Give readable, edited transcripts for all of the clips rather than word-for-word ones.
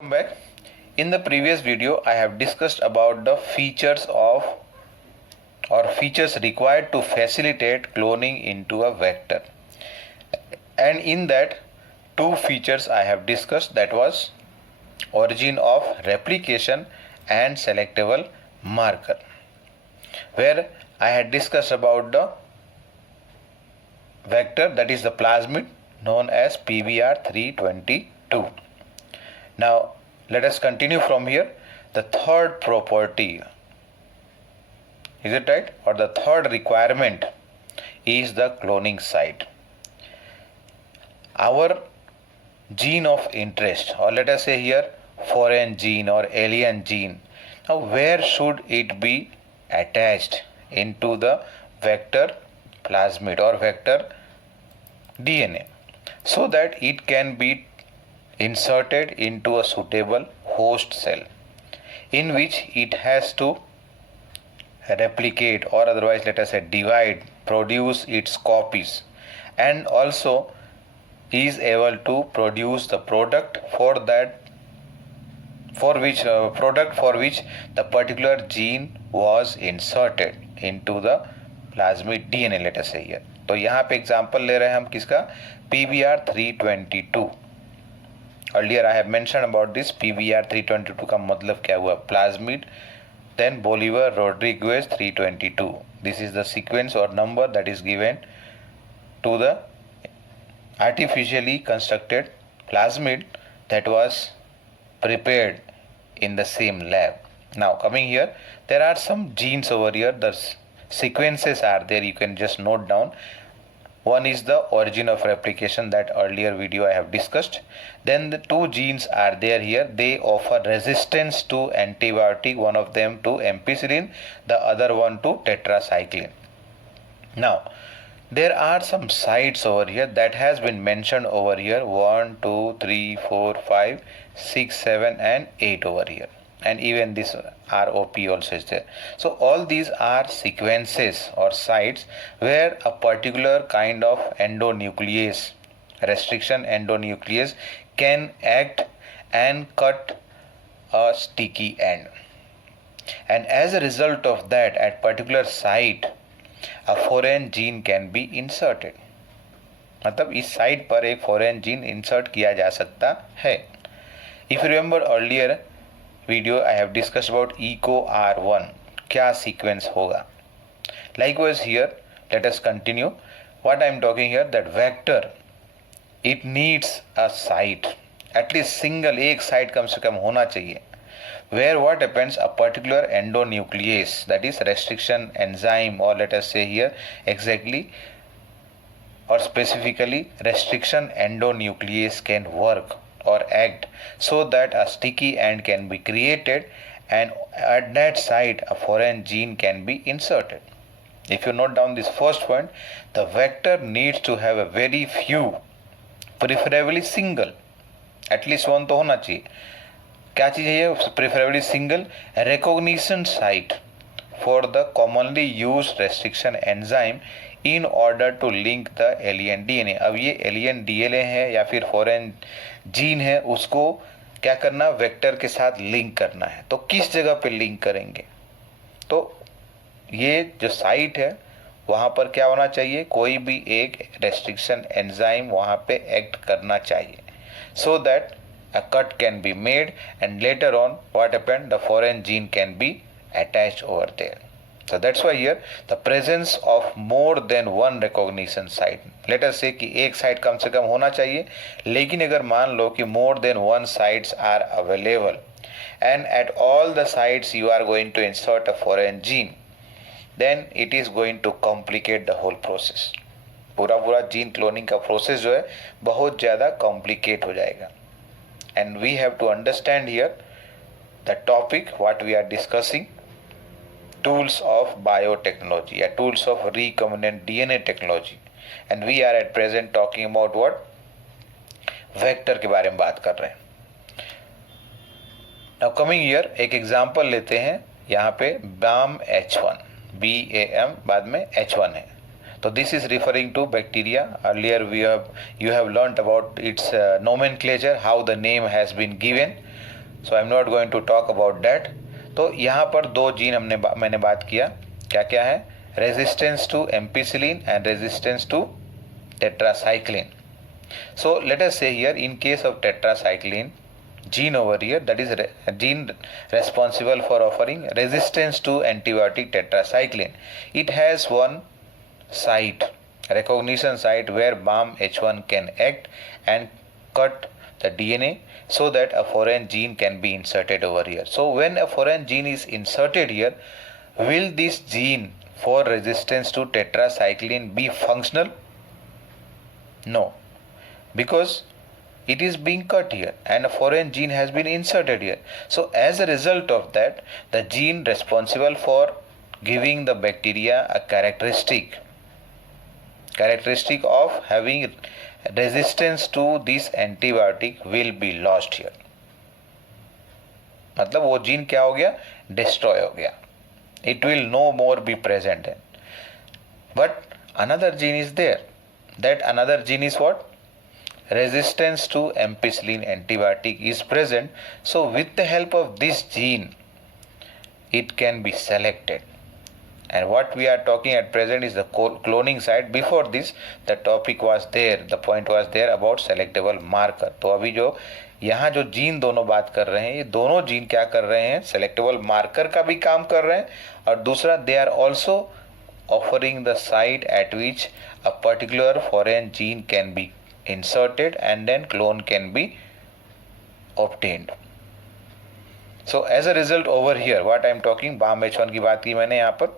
Welcome back. In the previous video, I have discussed about the features of or features required to facilitate cloning into a vector. And in that, two features I have discussed, that was origin of replication and selectable marker, where I had discussed about the vector, that is the plasmid known as PBR322. Now let us continue from here. The third property, is it right, or the third requirement is the cloning site. Our gene of interest, or let us say here foreign gene or alien gene, now where should it be attached into the vector plasmid or vector DNA, so that it can be inserted into a suitable host cell in which it has to replicate, or otherwise let us say divide, produce its copies, and also is able to produce the product for which the particular gene was inserted into the plasmid DNA, let us say here. तो यहाँ पे example ले रहे हैं हम किसका, PBR322. Earlier I have mentioned about this. PBR322 का मतलब क्या हुआ, plasmid, then Bolivar Rodriguez 322. This is the sequence or number that is given to the artificially constructed plasmid that was prepared in the same lab. Now coming here, there are some genes over here. The sequences are there, you can just note down. One is the origin of replication, that earlier video I have discussed. Then the two genes are there here. They offer resistance to antibiotic, one of them to ampicillin, the other one to tetracycline. Now there are some sites over here that has been mentioned over here, 1 2 3 4 5 6 7 and 8 over here, and even this ROP also is there. So all these are sequences or sites where a particular kind of endonuclease, restriction endonuclease, can act and cut a sticky end, and as a result of that, at particular site a foreign gene can be inserted. मतलब इस site पर एक foreign gene insert किया जा सकता है. If you remember earlier video, I have discussed about EcoR1, क्या sequence होगा. Likewise here, let us continue. What I am talking here, that vector, it needs a site, at least single, एक site कम से कम होना चाहिए, where what happens, a particular endonuclease, that is restriction enzyme, or let us say here exactly or specifically restriction endonuclease can work or act, so that a sticky end can be created, and at that site a foreign gene can be inserted. If you note down this first point, the vector needs to have a very few, preferably single, at least one तो होना चाहिए. क्या चीज़ है ये, preferably single recognition site for the commonly use restriction enzyme in order to link the alien DNA. अब ये alien DNA है या फिर फॉरेन जीन है, उसको क्या करना, वेक्टर के साथ लिंक करना है. तो किस जगह पे लिंक करेंगे, तो ये जो साइट है वहाँ पर क्या होना चाहिए, कोई भी एक रेस्ट्रिक्शन एंजाइम वहाँ पे एक्ट करना चाहिए, so that a cut can be made, and later on what happened, the foreign gene can be attached over there. So that's why here the presence of more than one recognition site, let us say कि एक site कम से कम होना चाहिए, लेकिन अगर मान लो कि more than one sites are available and at all the sites you are going to insert a foreign gene, then it is going to complicate the whole process. पूरा जीन क्लोनिंग का process जो है बहुत ज़्यादा complicate हो जाएगा. And we have to understand here the topic what we are discussing, tools of biotechnology या tools of recombinant DNA technology, and we are at present talking about what, vector के बारे में बात कर रहे हैं. नाउ कमिंग हियर, एक example लेते हैं. यहाँ पे BAM-H1, BAM बाद में H1 है. So this is referring to bacteria. Earlier you have learnt about its nomenclature, how the name has been given. So I am not going to talk about that. तो यहाँ पर दो gene मैंने बात किया, क्या क्या है, resistance to ampicillin and resistance to tetracycline. So let us say here, in case of tetracycline, gene over here, that is gene responsible for offering resistance to antibiotic tetracycline. It has one site, recognition site, where BAM-H1 can act and cut the DNA so that a foreign gene can be inserted over here. So when a foreign gene is inserted here, will this gene for resistance to tetracycline be functional? No, because it is being cut here and a foreign gene has been inserted here. So as a result of that, the gene responsible for giving the bacteria a characteristic of having resistance to this antibiotic will be lost here. मतलब वो gene क्या हो गया, destroy हो गया, it will no more be present. But another gene is there. That another gene is what? Resistance to ampicillin antibiotic is present. So with the help of this gene, it can be selected. And what we are talking at present is the cloning side. Before this, the topic was there, the point was there about selectable marker. तो अभी जो यहाँ जो gene दोनों बात कर रहे हैं, ये दोनों जीन क्या कर रहे हैं, सेलेक्टेबल मार्कर का भी काम कर रहे हैं, और दूसरा they are also offering the site at which a particular foreign gene can be inserted and then clone can be obtained. So as a result over here, what I am talking, BAM-H1 की बात की मैंने यहाँ पर.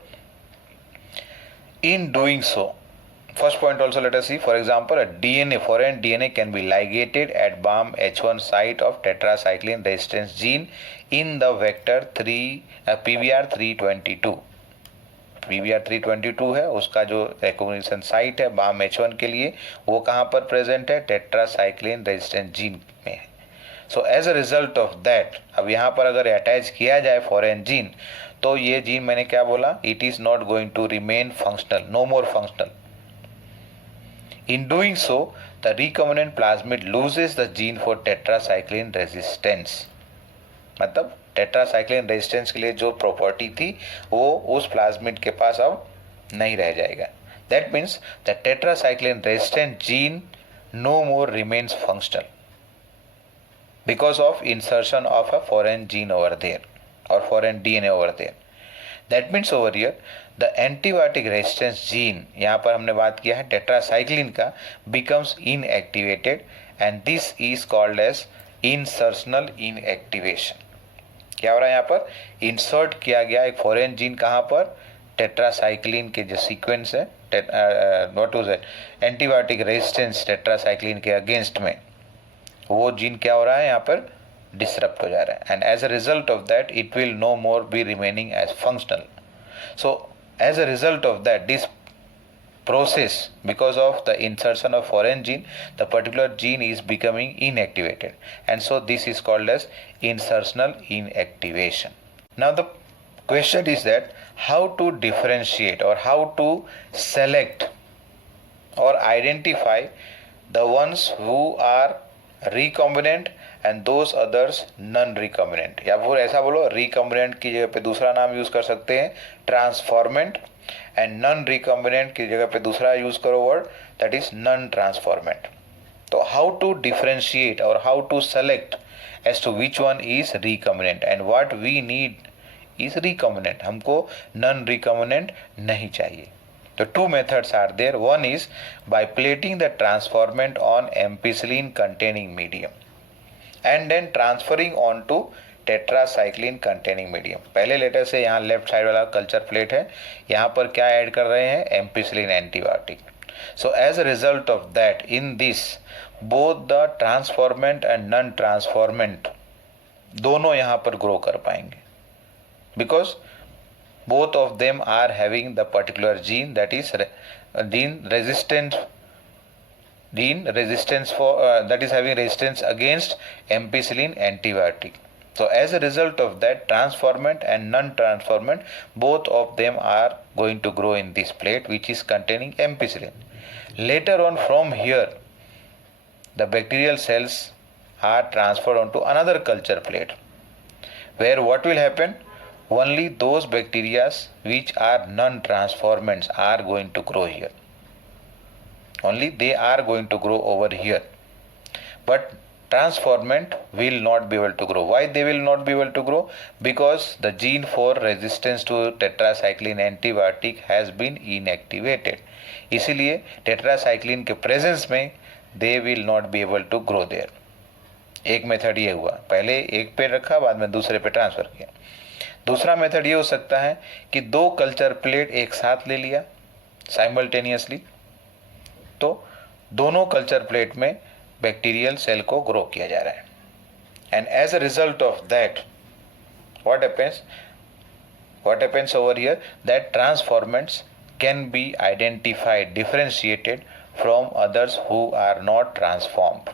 In doing so, first point also let us see, for example, a DNA, foreign DNA can be ligated at BAM-H1 site of tetracycline resistance gene in the vector PBR322. PBR322 है, उसका जो recognition site है BAM-H1 के लिए, वो कहाँ पर present है, टेट्रासाइक्लिन रेजिस्टेंट जीन में है. So as a result of that, अब यहाँ पर अगर अटैच किया जाए फॉरेन जीन, तो ये जीन मैंने क्या बोला, it is not going to remain functional, no more functional. In doing so the recombinant plasmid loses the gene for tetracycline resistance. मतलब टेट्रासाइक्लिन रेजिस्टेंस के लिए जो प्रॉपर्टी थी वो उस प्लाज्मिड के पास अब नहीं रह जाएगा. That means the tetracycline resistant gene no more remains functional because of insertion of a foreign gene over there or foreign DNA over there. That means over here the antibiotic resistance gene, यहाँ पर हमने बात किया है tetracycline का, becomes inactivated and this is called as insertional inactivation. क्या हो रहा है यहाँ पर, इंसर्ट किया गया एक फॉरेन जीन कहाँ पर, टेट्रासाइक्लिन के जो सीक्वेंस है, what was it, antibiotic resistance tetracycline के अगेंस्ट में, वो जीन क्या हो रहा है यहाँ पर, डिसरप्ट हो जा रहा है. And as a result of that it will no more be remaining as functional. So as a result of that this process, because of the insertion of foreign gene, the particular gene is becoming inactivated, and so this is called as insertional inactivation. Now the question is that how to differentiate or how to select or identify the ones who are recombinant and those others non recombinant, या फिर ऐसा बोलो recombinant की जगह पे दूसरा नाम use कर सकते हैं transformant, एंड नॉन रिकॉम्बिनेंट की जगह पे दूसरा यूज करो word, that is non transformant. तो हाउ टू डिफरेंशिएट और how to select as to which one is recombinant and what we need is recombinant. हमको नॉन रिकॉम्बिनेंट नहीं चाहिए. तो two methods are there. One is by plating the transformant on ampicillin containing medium and then transferring on to tetracycline containing medium. पहले letter से यहाँ left side वाला culture plate है, यहाँ पर क्या ऐड कर रहे हैं, ampicillin antibiotic. So as a result of that in this both the transformant and non transformant दोनों यहाँ पर ग्रो कर पाएंगे, because both of them are having the particular gene, that is gene resistance for that is having resistance against ampicillin antibiotic. So as a result of that, transformant and non-transformant, both of them are going to grow in this plate which is containing ampicillin. Later on from here, the bacterial cells are transferred onto another culture plate where what will happen? Only those bacteria which are non-transformants are going to grow here. Only they are going to grow over here. But transformant will not be able to grow. Why they will not be able to grow? Because the gene for resistance to tetracycline antibiotic has been inactivated. इसीलिए tetracycline के presence में they will not be able to grow there. एक method ये हुआ, पहले एक पे रखा बाद में दूसरे पे ट्रांसफर किया. दूसरा मेथड ये हो सकता है कि दो कल्चर प्लेट एक साथ ले लिया साइमल्टेनियसली, तो दोनों कल्चर प्लेट में बैक्टीरियल सेल को ग्रो किया जा रहा है. And as a result of that what happens over here, that transformants can be identified, differentiated from others who are not transformed.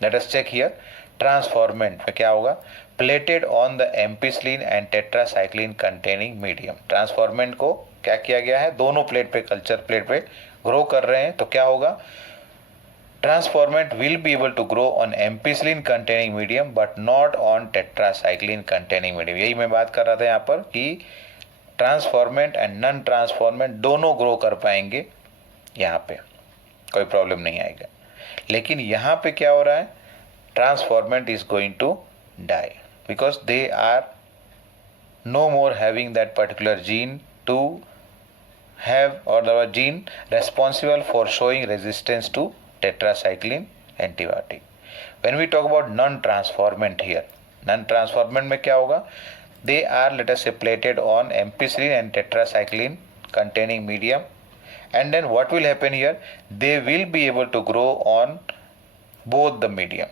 Let us check here. Transformant में क्या होगा? Plated on the ampicillin and tetracycline containing medium. Transformant को क्या किया गया है? दोनों plate पे, कल्चर प्लेट पे ग्रो कर रहे हैं, तो क्या होगा? Transformant will be able to grow on ampicillin containing medium but not on tetracycline containing medium. यही मैं बात कर रहा था यहाँ पर कि ट्रांसफॉर्मेंट एंड नॉन ट्रांसफॉर्मेंट दोनों ग्रो कर पाएंगे, यहाँ पे कोई प्रॉब्लम नहीं आएगा. लेकिन यहाँ पे क्या हो रहा है? Transformant is going to die because they are no more having that particular gene to have, or the gene responsible for showing resistance to tetracycline antibiotic. When we talk about non-transformant here, non-transformant में क्या होगा? They are, let us say, plated on ampicillin and tetracycline containing medium, and then what will happen here? They will be able to grow on both the medium.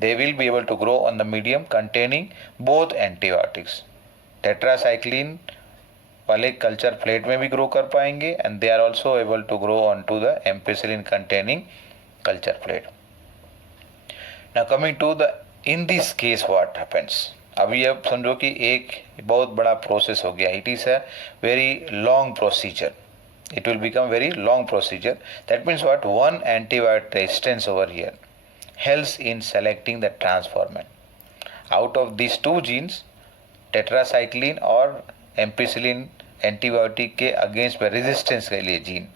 They will be able to grow on the medium containing both antibiotics. Tetracycline वाले culture plate में भी grow कर पाएंगे and they are also able to grow on to the ampicillin containing culture plate. Now coming to the in this case what happens. अभी अब समझो कि एक बहुत बड़ा प्रोसेस हो गया. It is a very long procedure. It will become very long procedure. That means what? One antibiotic resistance over here helps in selecting the transformant out of this two genes, tetracycline और ampicillin antibiotic के against में resistance के लिए gene,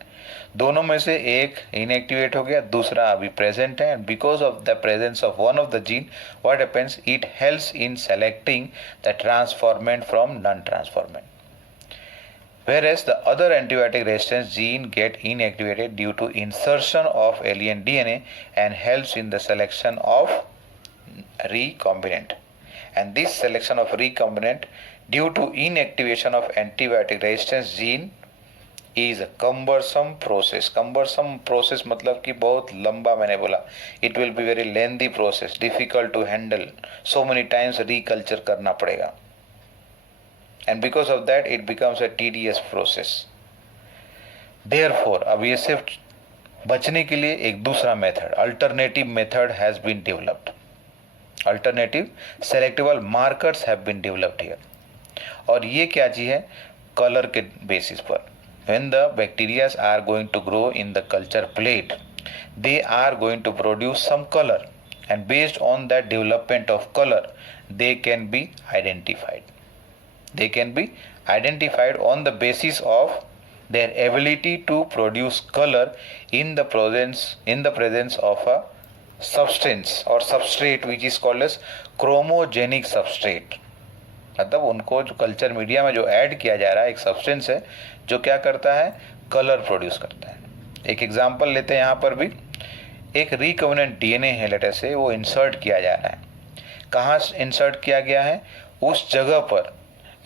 दोनों में से एक inactivate हो गया, दूसरा अभी प्रेजेंट है. And because of the presence of one of the gene what happens? It helps in selecting the transformant from non transformant. Whereas the other antibiotic resistance gene get inactivated due to insertion of alien DNA and helps in the selection of recombinant. And this selection of recombinant due to inactivation of antibiotic resistance gene is a cumbersome process. Cumbersome process मतलब कि बहुत लंबा, मैंने बोला it will be very lengthy process, difficult to handle, so many times reculture करना पड़ेगा. And because of that it becomes a tedious process. Therefore अब ये सिर्फ बचने के लिए एक दूसरा method, alternative method has been developed. Alternative selectable markers have been developed here. और ये क्या चीज है? कलर के बेसिस पर. When the bacteria are going to grow in the culture plate, they are going to produce some color, and based on that development of color, they can be identified. They can be identified on the basis of their ability to produce color in the presence of a substance or substrate which is called as chromogenic substrate. मतलब उनको जो culture media में जो add किया जा रहा है एक सब्सटेंस है जो क्या करता है? कलर प्रोड्यूस करता है. एक एग्जांपल लेते हैं. यहाँ पर भी एक रिकॉम्बिनेंट डीएनए है, लेटर से वो इंसर्ट किया जा रहा है. कहाँ इंसर्ट किया गया है? उस जगह पर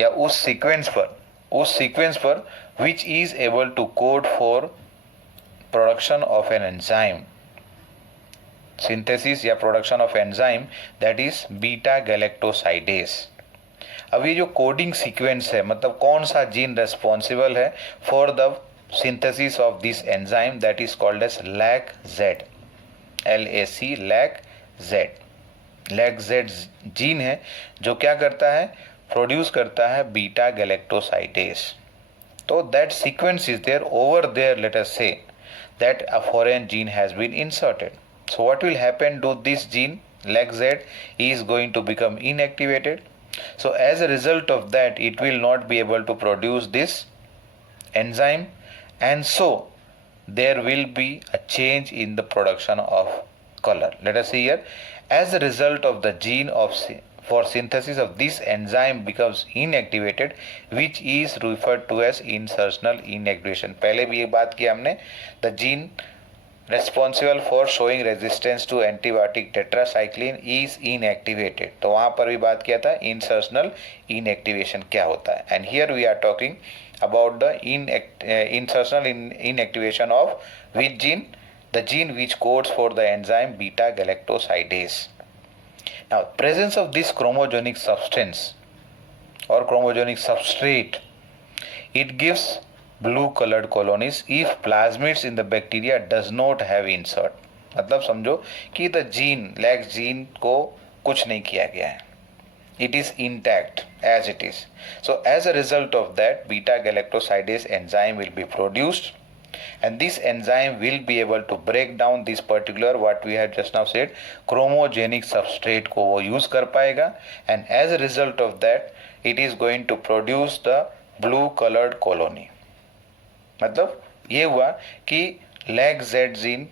या उस सीक्वेंस पर which is able to code for production of an enzyme, synthesis या production of enzyme that is beta galactosidase. अब ये जो कोडिंग सीक्वेंस है, मतलब कौन सा जीन रेस्पॉन्सिबल है for the synthesis of this enzyme, that is called as LAC-Z. LAC LAC-Z. LAC-Z gene है जो क्या करता है? प्रोड्यूस करता है बीटा गैलेक्टोसाइडेस. तो that sequence is there over there. Let us say that a foreign gene has been inserted. So what will happen to this gene LAC-Z is going to become inactivated. So as a result of that, it will not be able to produce this enzyme, and so there will be a change in the production of color. Let us see here. As a result of the gene of for synthesis of this enzyme becomes inactivated, which is referred to as insertional inactivation. पहले भी एक बात की हमने, the gene responsible for showing resistance to antibiotic tetracycline is inactivated. तो वहाँ पर भी बात किया था insertional inactivation क्या होता है. And here we are talking about the insertional inactivation of which gene? The gene which codes for the enzyme beta galactosidase. Now, presence of this chromogenic substance or chromogenic substrate, it gives blue colored colonies if plasmids in the bacteria does not have insert. मतलब समझो कि the gene lags gene को कुछ नहीं किया गया है. It is intact as it is. So as a result of that, beta galactosidase enzyme will be produced, and this enzyme will be able to break down this particular what we have just now said chromogenic substrate को वो use कर पाएगा, and as a result of that it is going to produce the blue colored colony. मतलब ये हुआ कि LAG-Z gene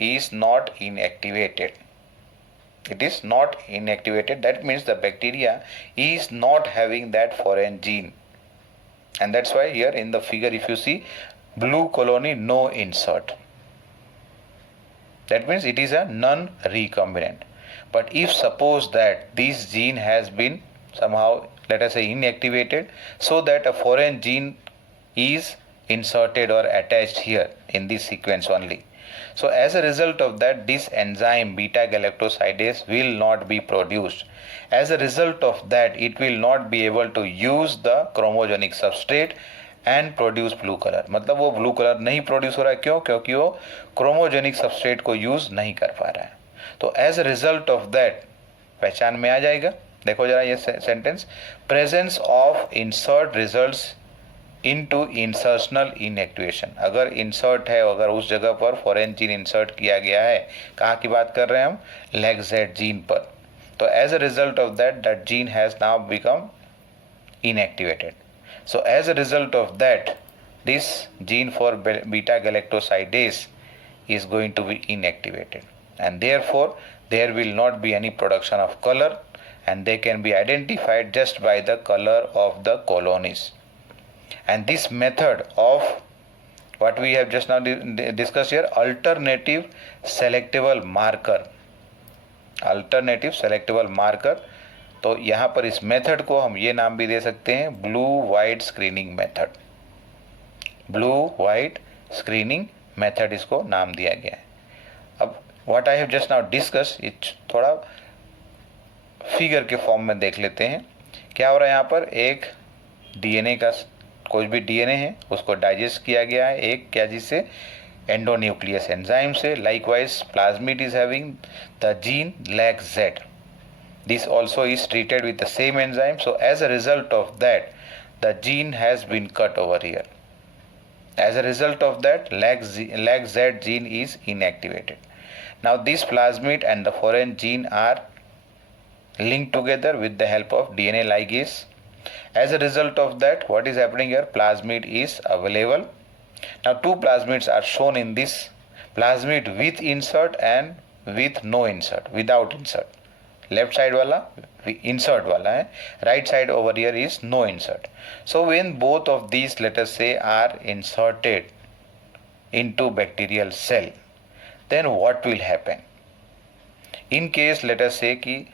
is not inactivated. It is not inactivated. That means the bacteria is not having that foreign gene, and that's why here in the figure if you see blue colony no insert, that means it is a non-recombinant. But if suppose that this gene has been somehow, let us say, inactivated, so that a foreign gene is inserted or attached here in this sequence only, so as a result of that this enzyme beta galactosidase will not be produced. As a result of that it will not be able to use the chromogenic substrate and produce blue color. मतलब वो blue color नहीं produce हो रहा है. क्यों? क्योंकि वो chromogenic substrate को use नहीं कर पा रहा है. तो as a result of that पहचान में आ जाएगा. देखो जरा ये sentence, presence of insert results into insertional inactivation. अगर insert है, अगर उस जगह पर foreign gene insert किया गया है, कहाँ की बात कर रहे हैं हम? LAG-Z gene पर. तो as a result of that, that gene has now become inactivated. So as a result of that, this gene for beta galactosidase is going to be inactivated, and therefore there will not be any production of color, and they can be identified just by the color of the colonies. And this method of what we have just now discussed here, alternative selectable marker, तो यहाँ पर इस method को हम ये नाम भी दे सकते हैं blue white screening method. Blue white screening method इसको नाम दिया गया है. अब what I have just now discuss it थोड़ा फिगर के फॉर्म में देख लेते हैं. क्या हो रहा है यहाँ पर? एक डीएनए का कोई भी डीएनए है उसको डाइजेस्ट किया गया है एक क्या चीज से? एंडोन्यूक्लियस एंजाइम से. Likewise plasmid is having the gene LAG-Z. This also is treated with the same enzyme. So as a result of that, the gene has been cut over here. As a result of that, LAG-Z gene is inactivated. Now this plasmid and the foreign gene are linked together with the help of DNA ligase. As a result of that, what is happening here? Plasmid is available. Now two plasmids are shown in this, plasmid with insert and with no insert, without insert. Left side वाला insert वाला है, right side over here is no insert. So when both of these, let us say, are inserted into bacterial cell, then what will happen? In case, let us say कि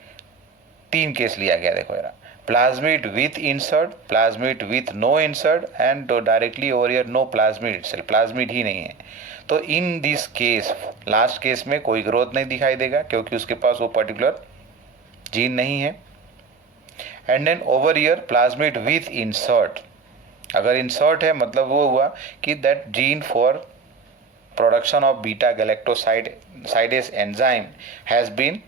3 case लिया गया. देखो यार, plasmid with insert, plasmid with no insert, and directly over here no plasmid itself, plasmid ही नहीं है. तो in this case, last case में कोई ग्रोथ नहीं दिखाई देगा क्योंकि उसके पास वो पर्टिकुलर जीन नहीं है. And then over here plasmid with insert, अगर इंसर्ट है मतलब वो हुआ कि that gene for production of beta galactosidase enzyme has been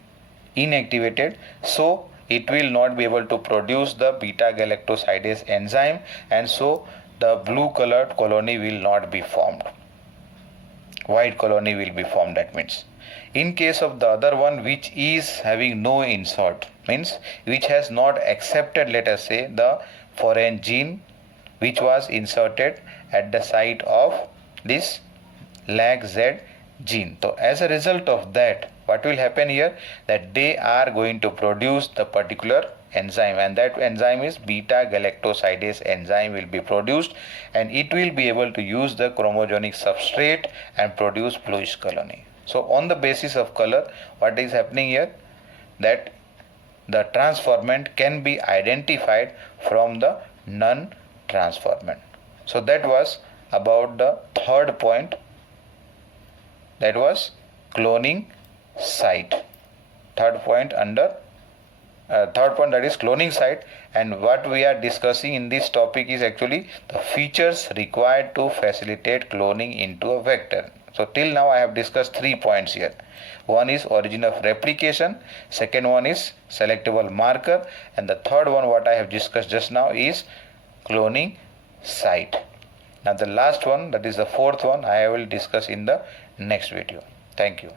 inactivated, so it will not be able to produce the beta galactosidase enzyme, and so the blue colored colony will not be formed, white colony will be formed. That means In case of the other one which is having no insert, means which has not accepted, let us say, the foreign gene which was inserted at the site of this LAG-Z gene. So as a result of that, what will happen here, that they are going to produce the particular enzyme, and that enzyme is beta galactosidase enzyme will be produced, and it will be able to use the chromogenic substrate and produce bluish colony. So on the basis of color, what is happening here, that the transformant can be identified from the non-transformant. So that was about the third point, that was cloning site. Third point that is cloning site, and what we are discussing in this topic is actually the features required to facilitate cloning into a vector. So till now I have discussed 3 points here. One is origin of replication, second one is selectable marker, and the third one what I have discussed just now is cloning site. Now the last one, that is the fourth one, I will discuss in the next video. Thank you.